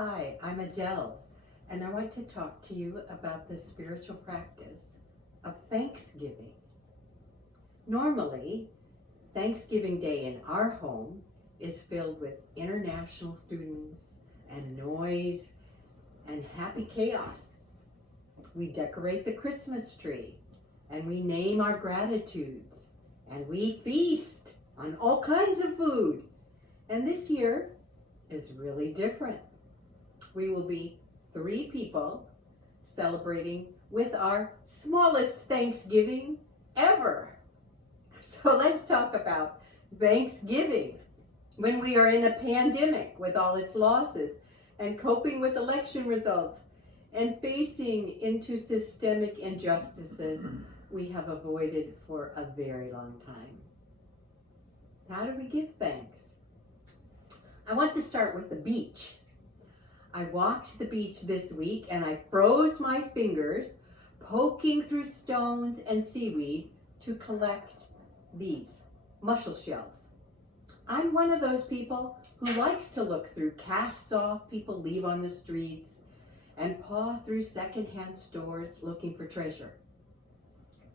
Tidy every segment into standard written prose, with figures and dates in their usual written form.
Hi, I'm Adele, and I want to talk to you about the spiritual practice of Thanksgiving. Normally, Thanksgiving Day in our home is filled with international students and noise and happy chaos. We decorate the Christmas tree and we name our gratitudes and we feast on all kinds of food. And this year is really different. We will be 3 people celebrating with our smallest Thanksgiving ever. So let's talk about Thanksgiving when we are in a pandemic with all its losses and coping with election results and facing into systemic injustices we have avoided for a very long time. How do we give thanks? I want to start with the beach. I walked the beach this week and I froze my fingers poking through stones and seaweed to collect these mussel shells. I'm one of those people who likes to look through cast-off people leave on the streets and paw through secondhand stores looking for treasure.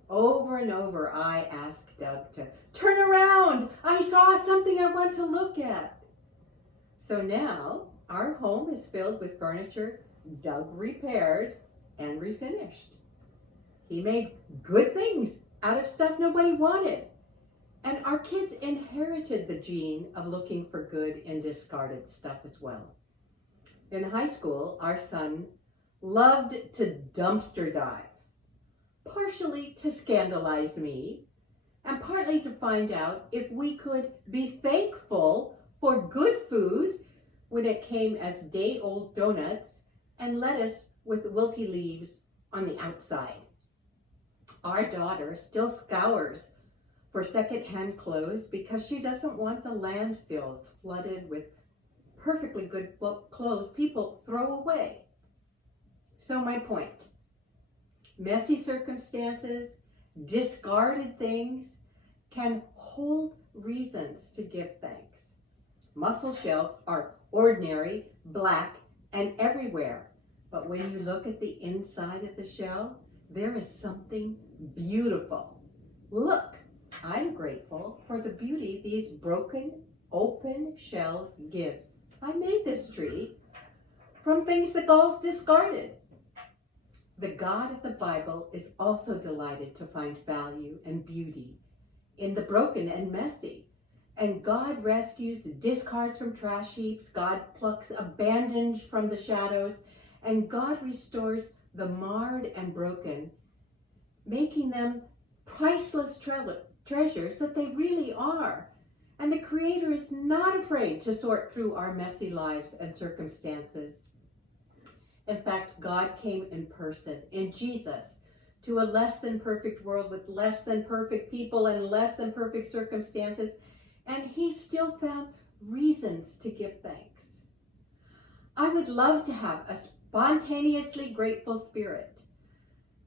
Over and over I asked Doug to turn around. I saw something I want to look at. So now our home is filled with furniture Doug repaired and refinished. He made good things out of stuff nobody wanted. And our kids inherited the gene of looking for good in discarded stuff as well. In high school, our son loved to dumpster dive, partially to scandalize me, and partly to find out if we could be thankful for good food when it came as day-old donuts and lettuce with wilty leaves on the outside. Our daughter still scours for secondhand clothes because she doesn't want the landfills flooded with perfectly good clothes people throw away. So my point, messy circumstances, discarded things can hold reasons to give thanks. Mussel shells are ordinary, black, and everywhere. But when you look at the inside of the shell, there is something beautiful. Look, I'm grateful for the beauty these broken, open shells give. I made this tree from things the gulls discarded. The God of the Bible is also delighted to find value and beauty in the broken and messy. And God rescues discards from trash heaps. God plucks abandoned from the shadows. And God restores the marred and broken, making them priceless treasures that they really are. And the Creator is not afraid to sort through our messy lives and circumstances. In fact, God came in person, in Jesus, to a less than perfect world with less than perfect people and less than perfect circumstances. And he still found reasons to give thanks. I would love to have a spontaneously grateful spirit,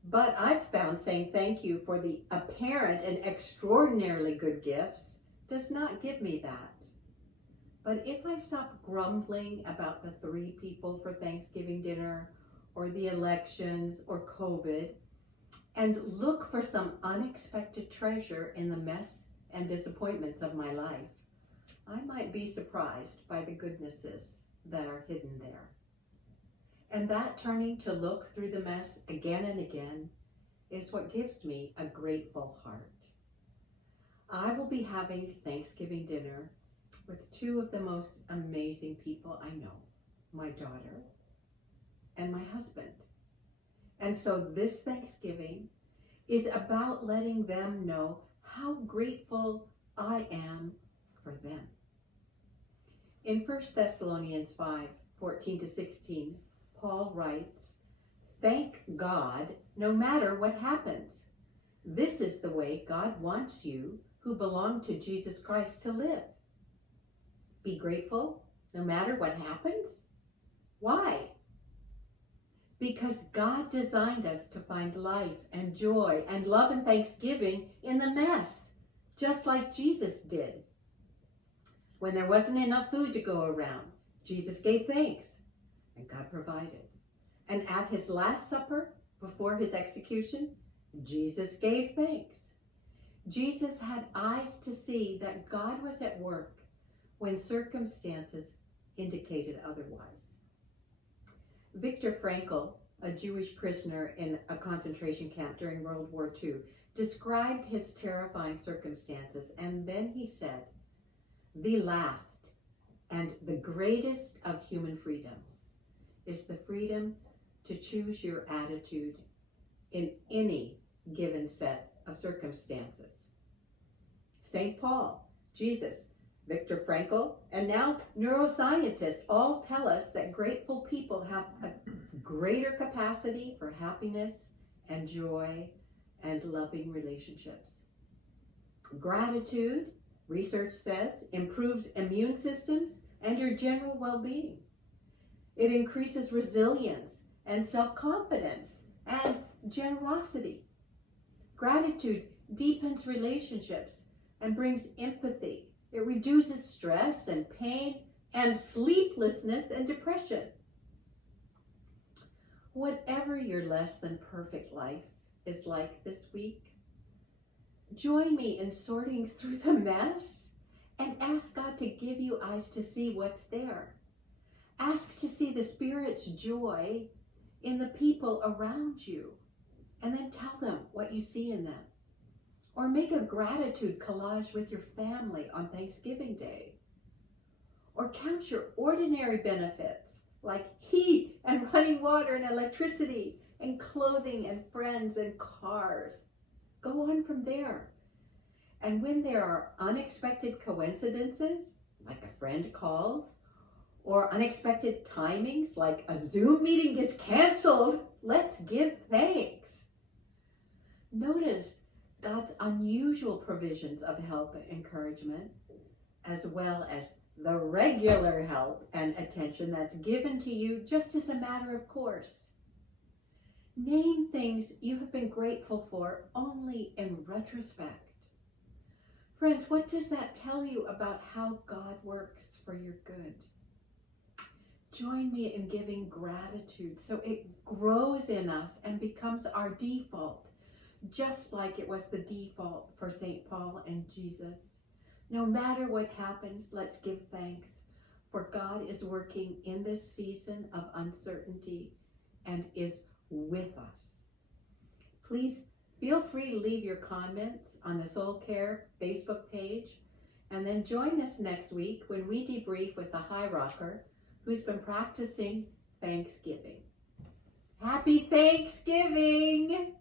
but I've found saying thank you for the apparent and extraordinarily good gifts does not give me that. But if I stop grumbling about the 3 people for Thanksgiving dinner or the elections or COVID and look for some unexpected treasure in the mess and disappointments of my life, I might be surprised by the goodnesses that are hidden there. And that turning to look through the mess again and again is what gives me a grateful heart. I will be having Thanksgiving dinner with 2 of the most amazing people I know, my daughter and my husband. And so this Thanksgiving is about letting them know how grateful I am for them. In 1 Thessalonians 5:14-16, Paul writes, "Thank God no matter what happens. This is the way God wants you who belong to Jesus Christ to live. Be grateful no matter what happens." Why? Because God designed us to find life and joy and love and thanksgiving in the mess, just like Jesus did. When there wasn't enough food to go around, Jesus gave thanks. and God provided. And at his Last Supper, before his execution, Jesus gave thanks. Jesus had eyes to see that God was at work when circumstances indicated otherwise. Viktor Frankl, a Jewish prisoner in a concentration camp during World War II, described his terrifying circumstances, and then he said, "The last and the greatest of human freedoms is the freedom to choose your attitude in any given set of circumstances." St. Paul, Jesus, Viktor Frankl, and now neuroscientists all tell us that grateful people have a greater capacity for happiness and joy and loving relationships. Gratitude, research says, improves immune systems and your general well-being. It increases resilience and self-confidence and generosity. Gratitude deepens relationships and brings empathy. It reduces stress and pain and sleeplessness and depression. Whatever your less than perfect life is like this week, join me in sorting through the mess and ask God to give you eyes to see what's there. Ask to see the Spirit's joy in the people around you, and then tell them what you see in them. Or make a gratitude collage with your family on Thanksgiving Day. Or count your ordinary benefits like heat and running water and electricity and clothing and friends and cars. Go on from there. And when there are unexpected coincidences, like a friend calls, or unexpected timings, like a Zoom meeting gets canceled, let's give thanks. Notice God's unusual provisions of help and encouragement, as well as the regular help and attention that's given to you just as a matter of course. Name things you have been grateful for only in retrospect. Friends, what does that tell you about how God works for your good? Join me in giving gratitude so it grows in us and becomes our default, just like it was the default for St. Paul and Jesus. No matter what happens, let's give thanks, for God is working in this season of uncertainty and is with us. Please feel free to leave your comments on the Soul Care Facebook page, and then join us next week when we debrief with the High Rocker who's been practicing Thanksgiving. Happy Thanksgiving!